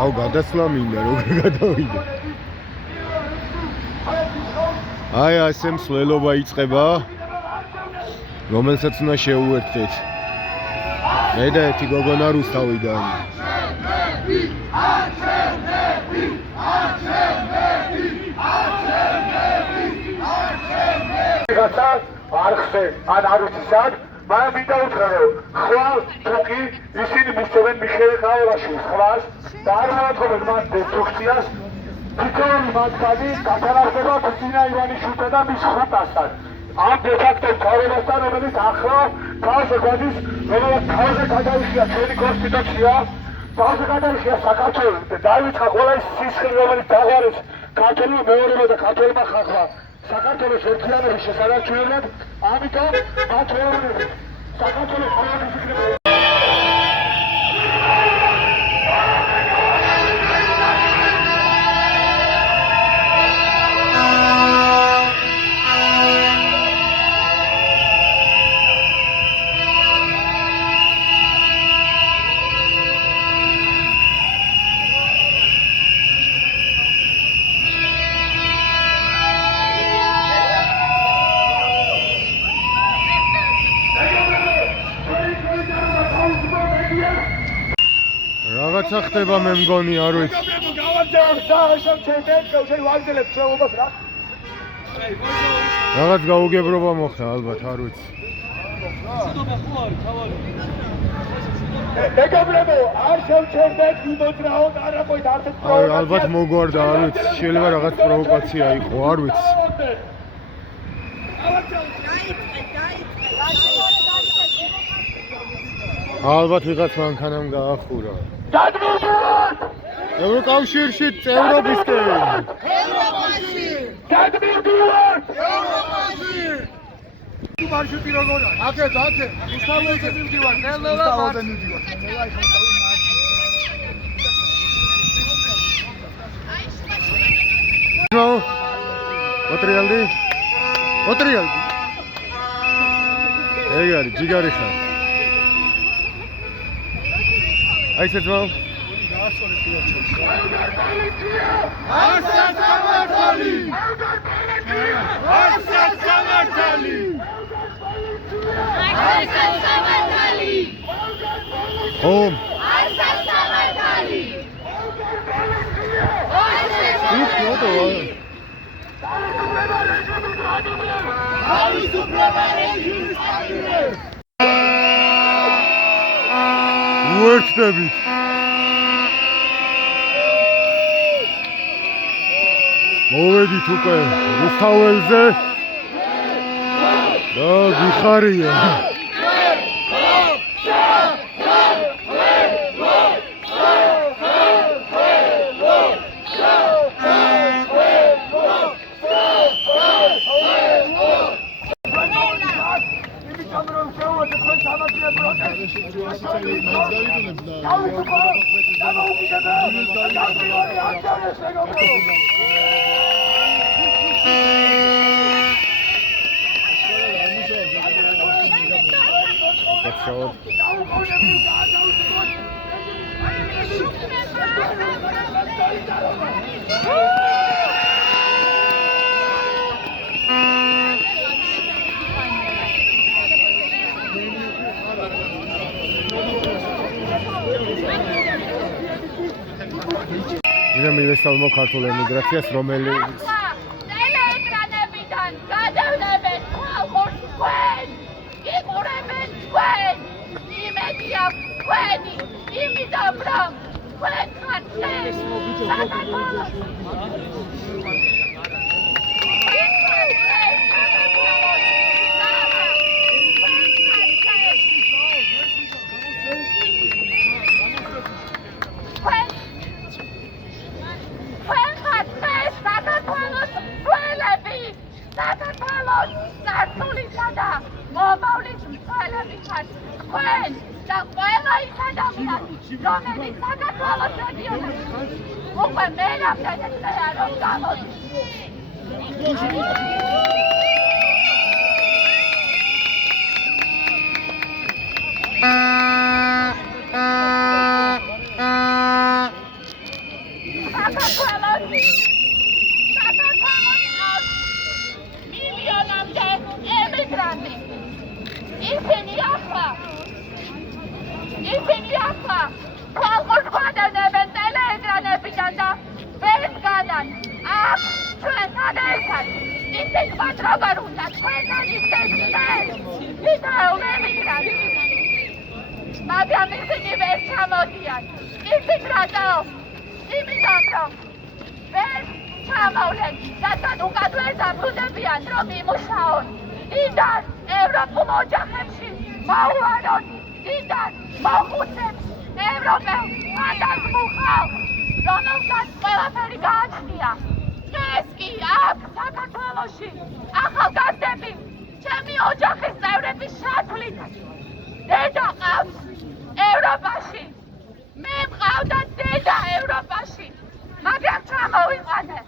აუ გადასვლა მინდა როგორ გადავიდე აი ასე მსვლელობა იწყება რომელსაც უნდა შეუერთდეთ მე და ერთი გოგონა რუსთავიდან არხზე ან არ ვიცი სად მაგრამ მინდა უთხრა რომ ხვალ თუკი ისინი მისცემენ მიხეილ ხაურაშვილს ხვალს და არ მოაწყობენ მას დესტრუქციას თითოეული მათგანი გათანხმდება ქრისტინა ივანიშვილთან და მის ხუტასთან ამ დე-ფაქტო მთავრობასთან რომელიც ახლა თავზე გადის რომელიც თავზე გადაიხია ჩვენი კონსტიტუცია თავზე გადაიხია საქართველოს და დაიწყა ყველა ის სისხლი რომელიც დაღვარეს ქართულმა მეურვეობამ და ქართულმა ხალხმა საქართველოს ერთიანობის შესანარჩუნებლად, ამიტომ მათ მეურვეობთ საქართველოს ყოველთვის იქნება რაღაცა ხდება მე მგონი არ ვიცი რაღაც გაუგებრობა მოხდა ალბათ არ ვიცი მეგობრებო არ შევჩერდეთ ვიმოძრაოთ არაფოით არცეთ აი ალბათ მოგვარდა არ ვიცი შეიძლება რაღაც პროვოკაცია იყო არ ვიცი ალბათ ვიღაც მანქანამ გაახურა დადმირდივართ ევროკავშირში წევრობისკენ ევროპაში დადმირდივართ ევროპაში მარშრუტი როგორია? აქეთ, უსტავლოზე მივდივარ, ნელ-ნელა მივდივარ. ნო, ოტრიალდი? ეგ არის, ჯიგარი ხარ. აი შეძმო. არსად სამართალი! ომ უერთდებით მოვედით უკვე რუსთაველზე და გიხარია Ina მივესალმო ქართულ ემიგრაციას, რომელიც ტელეეკრანებიდან გადავნებენ ხალხს თქვენ, იყურებენ თქვენ, იმედი აქვს თქვენი, იმიტომ რომ თქვენ ხართ ეს რომელიც საქართველოს რეგიონებში უკვე მერამდე წეა რომ გამოდის. ისინი ახლა ხალხს გვადევნებენ ტელეეკრანებიდან და ვერც განან აქ ჩვენთან ერთად ისინი მათ როგორ უნდა ჩვენთან ისეთნეს ვიდეო ემიგრანტი მაგრამ ისინი ვერ ჩამოდიან ისინი რატო? იმიტომ რომ ვერ ჩამოვლენ რადგან უკან ვერ დაბრუნდებიან რომ იმუშაონ დიდარ ევროპულ ოჯახებში მოუვარონ დიდარ მოხუცებს ევროპელ ფანტაზმულ ხალხს რომელსაც ყველაფერი გააჩნია ეს კი აქ საქართველოში ახალგაზრდები ჩემი ოჯახის წევრების შათვლით დედა ყავს ევროპაში მე მყავდა დედა ევროპაში მაგრამ ჩამოვიყვანე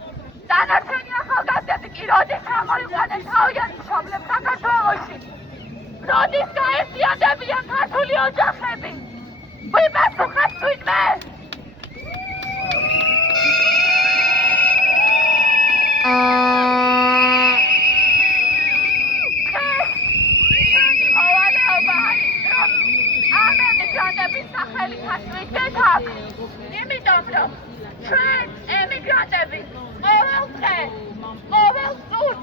დანარჩენი ახალგაზრდები კი როდის ჩამოიყვანეს თავიანთ მშობლებს საქართველოში როდის გაერთიანდებიან ქართული ოჯახები ვიპასუხებ თვითმე იმიტომ რომ ჩვენ ემიგრანტები ყოველ წუთს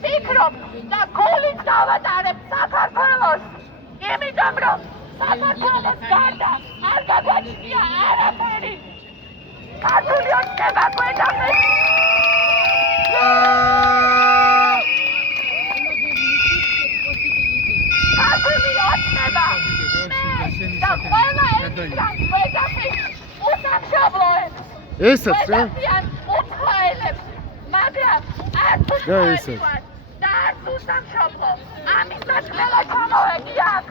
ვფიქრობთ და გულით გავატარებთ საქართველოს იმიტომ რომ საქართველოს გარდა არ გაგვაჩნია არაფერი ქართული ოცნება გვეძახეთ ქართული ოცნება და ყველა ემიგრანტს გვეძახით უსამშობლოებს ესაც რა? უფლაელებს მაგრამ არც უსამშობლოებს და არც უსამშობლო ამისაც ყველა ჩამოვეგი აქ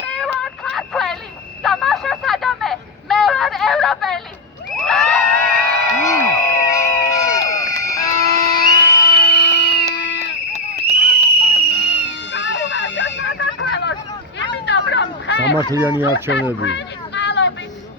მე ვარ ქართველი და მაშასადამე მე ვარ ევროპელი სამართლიანი არჩევნები.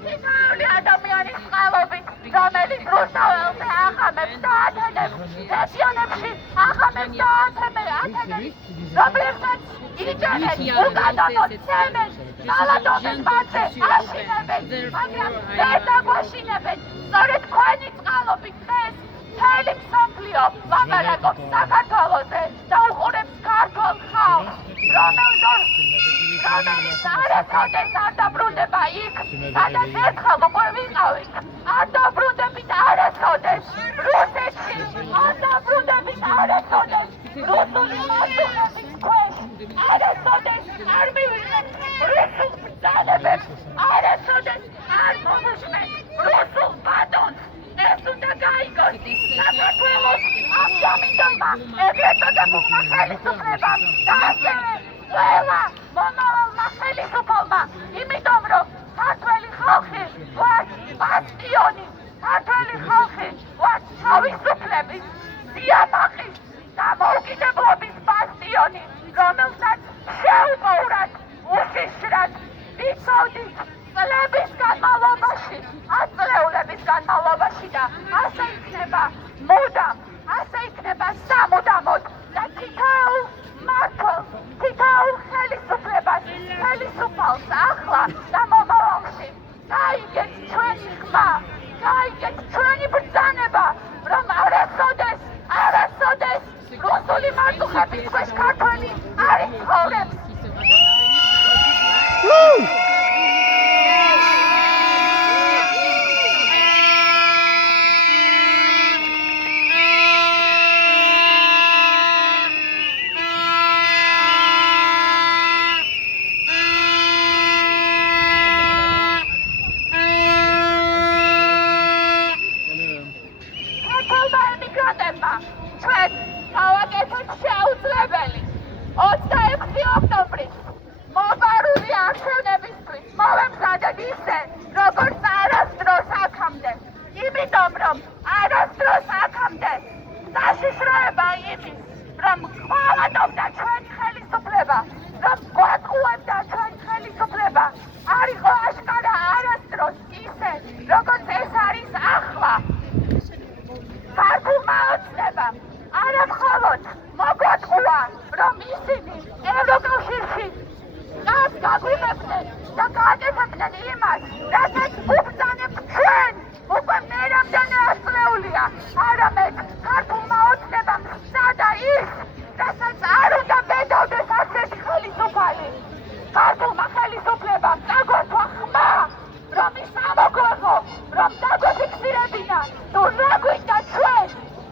თითოეული ადამიანის წყალობით, რომელიც რუსთაველზე ახამებს და ათენებს, პენსიონებში ახამებს და ათენებს, რომლებსაც იჭერენ უკანონოდ ცემენ, ნალადობის მათზე აშინებენ, მაგრამ ვერ დაგვაშინებენ, სწორედ თქვენი წყალობით დღეს მთელი მსოფლიო ლაპარაკობს საქართველოზე და უყურებს ქართულ ხალხს, რომელიც არასოდეს არ დაბრუნდება იქ, სადაც ერთხელ უკვე ვიყავით. არ დაბრუნდებით არასოდეს რუსეთში, არ დაბრუნდებით არასოდეს რუსული მასუხების ქვეშ, არასოდეს არ მივიღეთ რუსულ ბრძანებებს, არასოდეს არ მომუშმენ რუსულ ბატონს. ეს უნდა გაიგოს საქართველოს ამჟამინდელმა ეგრეთ წოდებულმა ხელისუფლებამ და ასევე ყველა მომავალმა ხელისუფალმა, იმიტომ რომ ქართველი ხალხი ვართ ბასტიონი, ქართველი ხალხი ვართ თავისუფლების, სიამაყის, დამოუკიდებლობის ბასტიონი, რომელსაც შეუპოვრად, უშიშრად ვიცოდით წლების განმავლობაში, ათწლეულების განმავლობაში და ასე იქნება მუდამ, ასე იქნება სამუდამოდ და თითოეულ მმართველს, თითოეულ ხელისუფალს ახლა და მომავალში გაიგეთ ჩვენი ხმა, გაიგეთ ჩვენი ბრძანება, რომ არასოდეს რუსული მარტუხების ქვეშ ქართველი არ იცხოვრებს. ჩვენ გავაკეთეთ შეუძლებელი 26 ოქტომბრის მოპარული არჩევნებისთვის მოვემზადეთ ისე, როგორც არასდროს აქამდე. იმიტომ რომ არასდროს აქამდე საშიშროება იმის, რომ გვავატოვდა ჩვენი ხელისუფლება, რომ გვატყუებდა ჩვენი ხელისუფლება, არ იყო აშკარა არასდროს ისე, როგორც ეს არის ახლა. ქართულმა ნიშნავდა, რომ ისინი ევროკავშირში მას გაგვიღებდნენ და გააკეთებდნენ იმას, რასაც უბრძანებთ ჩვენ. უკვე მე რამდენი ასწლეულია, არამედ ქართულმა ოცნებამ სცადა ის, რასაც არ უნდა ბედავდეს ასეთი ხელისუფალი. ქართულმა ხელისუფლებამ დაგვართვა ხმა, რომ ის ამოგვეღო, რომ დაგვეფიქსირებინა, თუ რა გვინდა ჩვენ,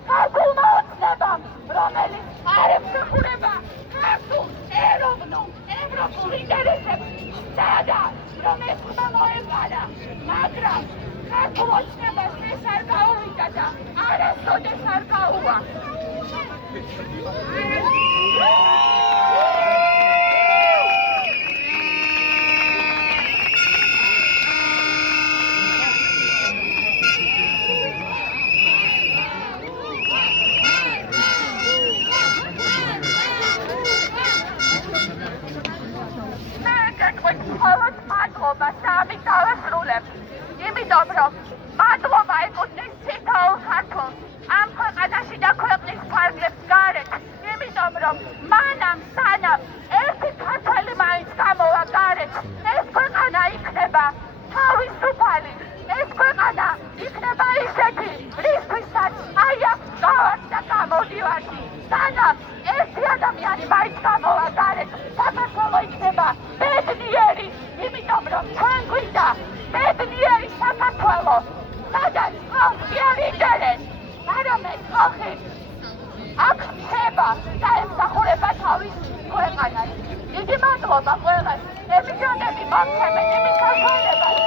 ქართულმა ოცნებამ, რომელიც არ ემსახურება ქართულ ეროვნულ ევროპულ ინტერესებს, სცადა, რომ ეს ხმა მოეყარა, მაგრამ ქართულ ოცნებას ეს არ გაუვიდა და არასოდეს არ გაუვა. მხოლოდ მადლობა სამი დავასრულებ. იმიტომ რომ მადლობა ეკუთვნის თითოეულ ქართველს ამ ქვეყანაში და ქვეყნის ფარგლებს გარეთ. იმიტომ რომ მანამ სანამ ერთი ქართველი მაინც გამოვა გარეთ, ეს ქვეყანა იქნება თავისუფალი. ეს ქვეყანა იქნება ისეთი, რისთვისაც აი აქ გავართ და გამოდივართ. სანამ ერთი ადამიანი მაინც გამოვა გარეთ, საქართველო იქნება ბედნიერი, იმიტომ რომ ჩვენ გვინდა ბედნიერი საქართველო, სადაც ხალხი არ იჯერეს, არამედ ხალხი აქ რჩება და ემსახურება თავის ქვეყანას. დიდი მადლობა ყველას, ემიგრანტები მოგცემენ იმის საშუალებას.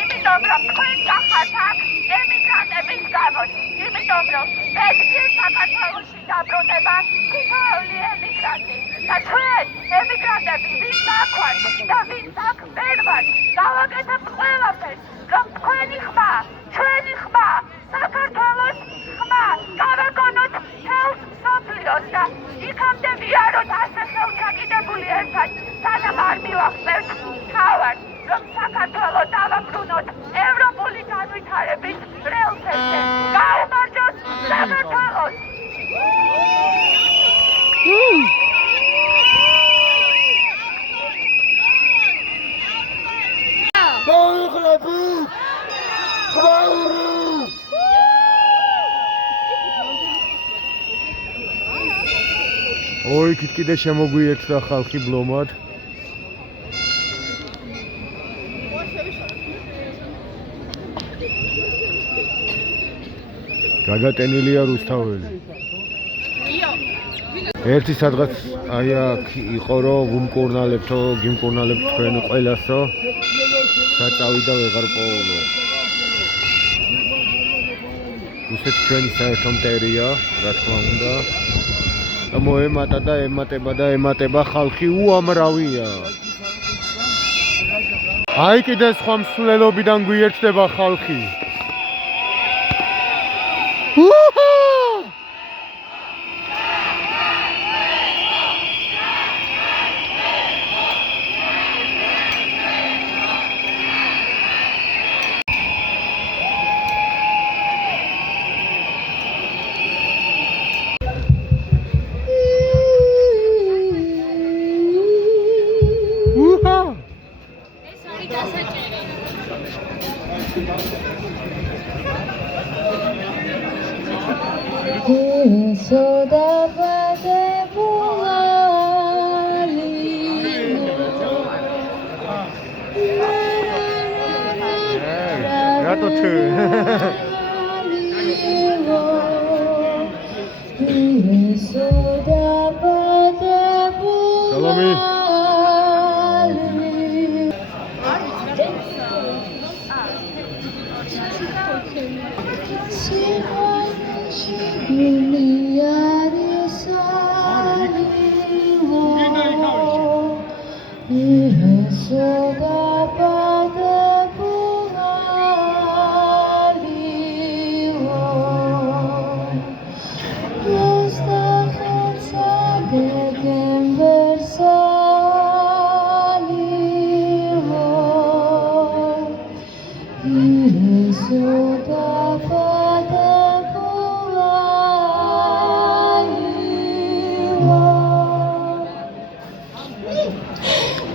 იმიტომ რომ თქვენ გახართ აქ ემიგრანტების გამო, იმიტომ რომ ბედნიერ საქართველოში დაბრუნება თითოეული ემიგრანტი და ჩვენ ემიგრანტები ვინც აქ ვართ და ვინც აქ ვერ ვართ, გავაკეთებთ ყველაფერს, რომ თქვენი ხმა, ჩვენი ხმა, საქართველოს ხმა გავაგონოთ თელს მსოფლიოს და იქამდე ვიაროთ ასე ხელჩაკიდებული ერთად, სანამ არ მივახსენებთ თავად, რომ საქართველო დავაბრუნოთ ევროპული განვითარების რელსებზე. გაუმარჯოს საქართველოს! მოიღლებით! ხვაური! ოი, იქით კიდე შემოგვიერთდა ხალხი ბლომად. გადატენილია რუსთაველი. ერთი სადღაც აი აქ იყო რომ გიმკურნალებთო, გიმკურნალებთ თქვენ ყველასო. საწავიდა ვეღარ პოულო. ისეთი ჩვენი საერთო მტერია, რა თქმა უნდა. და მოემატა და ემატება და ემატება ხალხი უამრავია. აი კიდე სხვა მსვლელობიდან გვიერთდება ხალხი.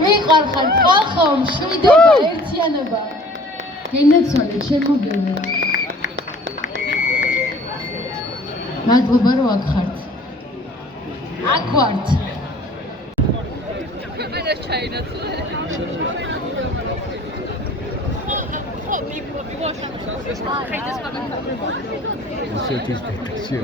მიყვარხარ ხალხო, მშვიდობა, ერთიანობა. გენაცვალეთ, შემოგევლეთ. მადლობა რომ აქ ხართ. აქ ვართ. ისეთის დეტექცია.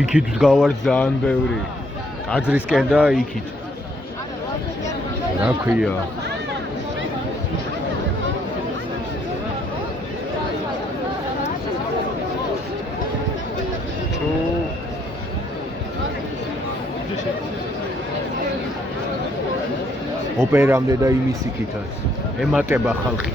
იქით გავართ ძალიან ბევრი. ტაძრისკენ და იქით. რა ქვია? ოპერამდე და იმის იქითაც ემატება ხალხი.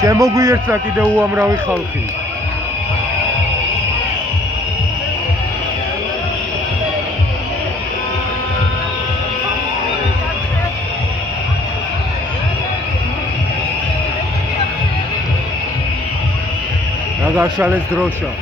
შემოგვიერთდა კიდევ უამრავი ხალხი. რა გაშალეს დროშა.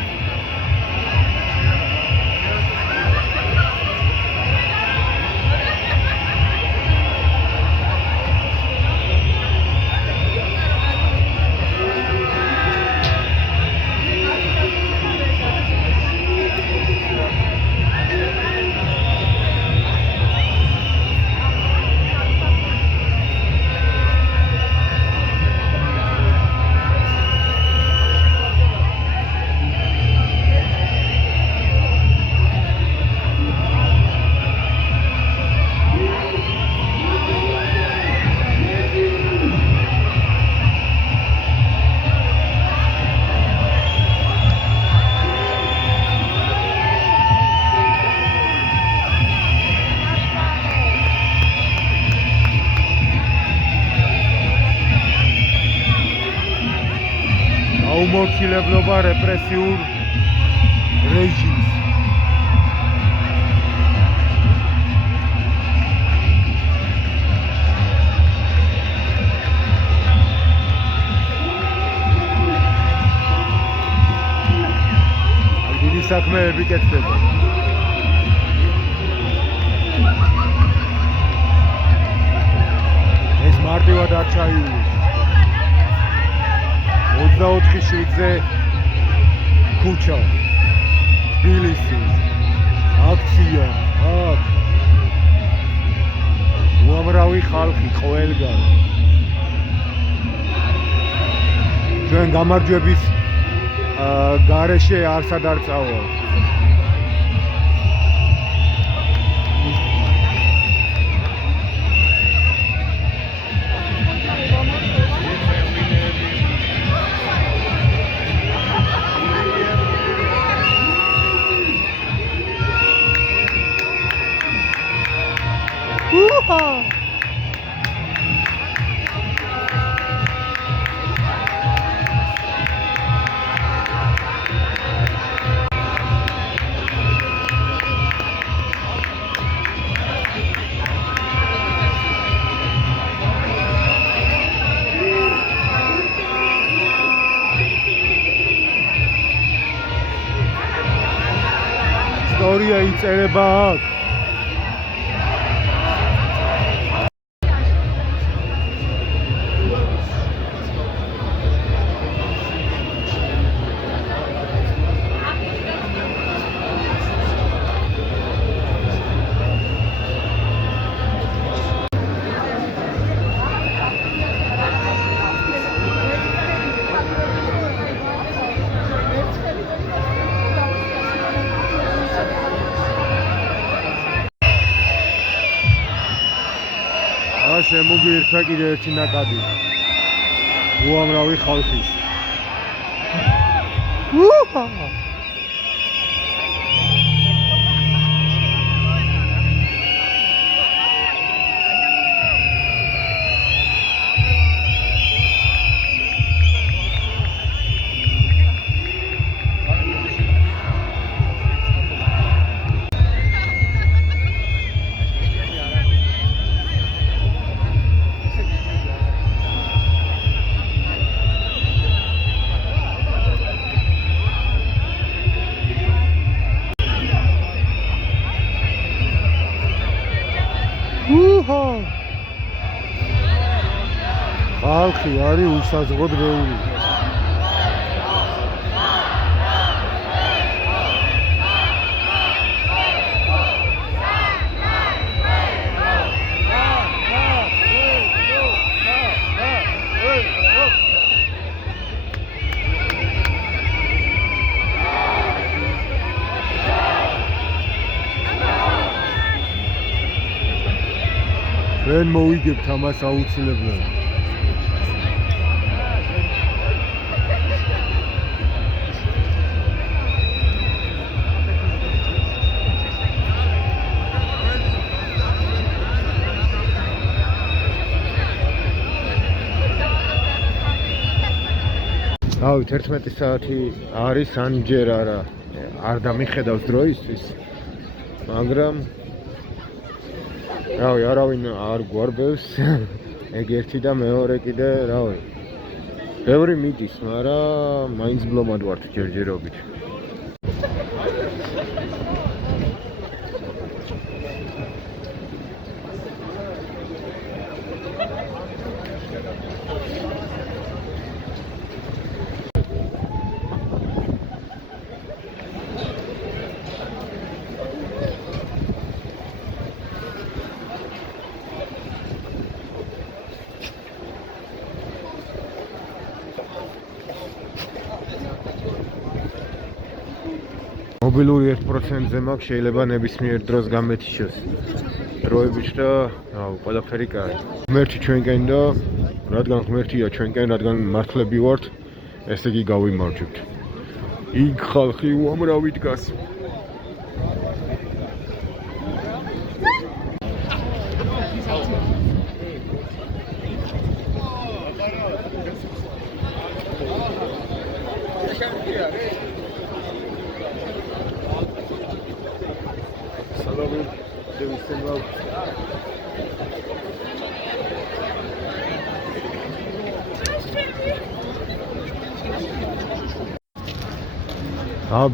აუმორჩილებლობა რეპრესიულ რეჟიმს. დიდი საქმეები კეთდება. ეს მარტივად არ ჩაივლეს. 24 შვიდზე ქუჩა, თბილისი, აქცია, აქ უამრავი ხალხი ყველგან. ჩვენ გამარჯვების გარეშე არსად არ წავალთ. ისტორია იწერება აქ. შემოგვიერთდა კიდევ ერთი ნაკადი უამრავი ხალხის. ხალხი არის უსაზღოდ ბევრი. ჩვენ მოვიგებთ ამას აუცილებლად. დავით 11 საათი არის ან ჯერ არა არ დამიხედავს დროისთვის, მაგრამ რავი, არავინ არ გვარბევს, ეგ ერთი და მეორე კიდე, რავი. ბევრი მიდის, მაგრამ მაინც ბლომად ვართ ჯერჯერობით. მობილური 1%-ზე მაქვს, შეიძლება ნებისმიერ დროს გამეთიშოს. დროებით და ყველაფერი კაი. ღმერთი ჩვენკენ და რადგან ღმერთია ჩვენკენ, რადგან მართლები ვართ, ესე იგი გავიმარჯვებთ. იქ ხალხი უამრავი დგას.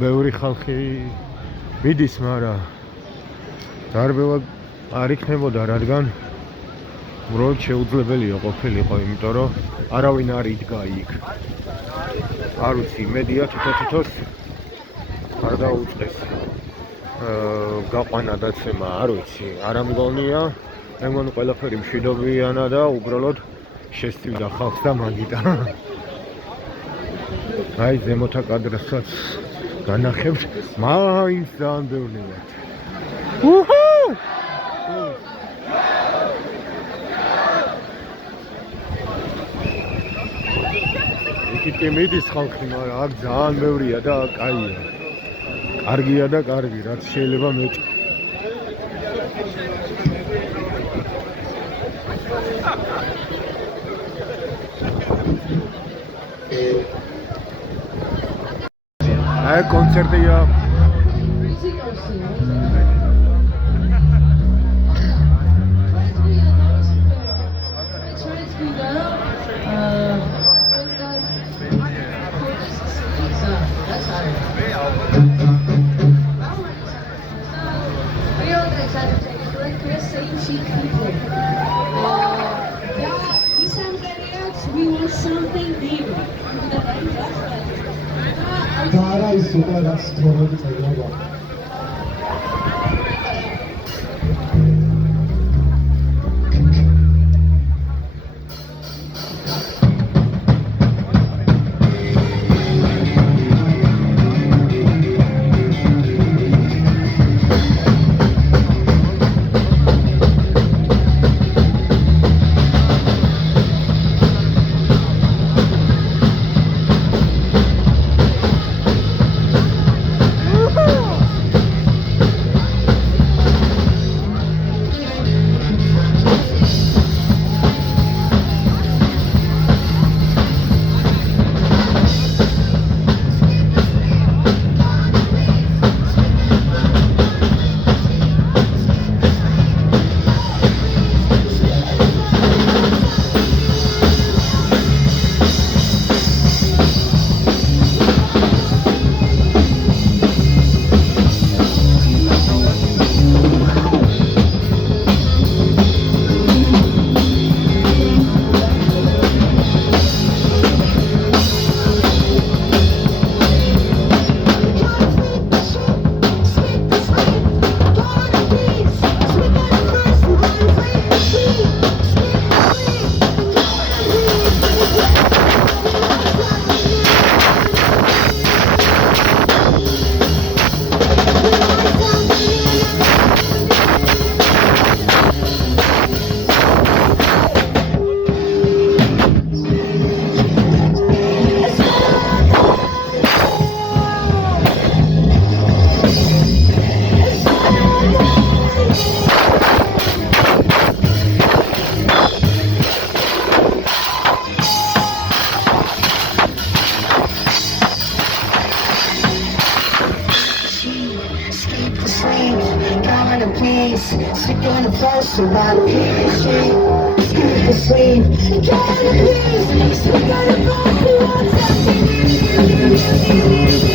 ბევრი ხალხი მიდის, მაგრამ დარბევად არ იქნებოდა, რადგან უბრალოდ შეუძლებელია ყოფილიყო, იმიტომ რომ არავინ არ იდგა იქ. არ ვიცი, იმედია თითო-თითოს არ დაუწყეს გაყვანა დაცემა, არ ვიცი, არ ამგონია, მე მგონი ყველაფერი მშვიდობიანა და უბრალოდ შესწივდა ხალხს და მაგიტა. აი ზემოთა კადრსაც განახებთ, მაინც ძალიან ბევრი ვართ. იქით კი მიდის ხალხი, მაგრამ აქ ძალიან ბევრია და კაია. კარგია და კარგი, რაც შეიძლება მეტი. აი კონცერტია. Dara is super that's totally terrible. gonna fall so I'm easy. Skip the sleep, gotta please. So we gotta go through all something. We want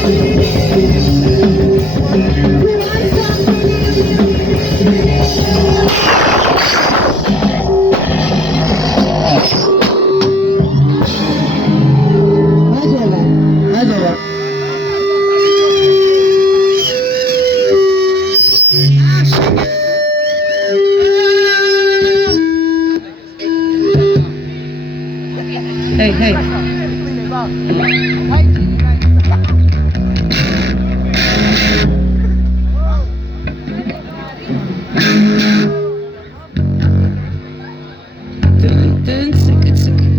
Hey, hey. Dön, sıkı sıkı.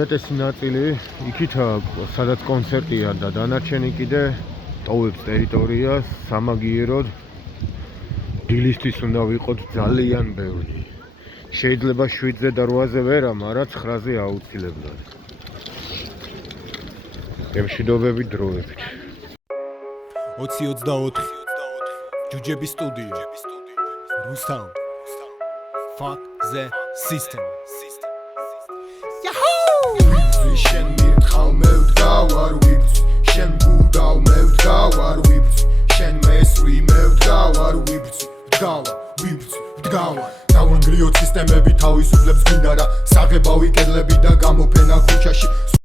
უმეტესი ნაწილი იქითაა, სადაც კონცერტია და დანარჩენი კიდე ტოვებს ტერიტორიას სამაგიეროდ. დილისთვის უნდა ვიყოთ ძალიან ბევრი. შეიძლება 7-ზე და 8-ზე ვერა, მაგრამ 9-ზე აუცილებლად. ემშვიდობები დროებით. 2024 ჯუჯების სტუდიო რუსთავ Fuck the system შენ მირთხავ მე ვდგავ არ ვიბძ შენ გუდავ მე ვდგავ არ ვიბძ შენ მესვი მე ვდგავ არ ვიბძ ვდგავ დავანგრიოთ სისტემები თავისუფლებს გვინდა რა საღებავი კედლები და გამოფენა ქუჩაში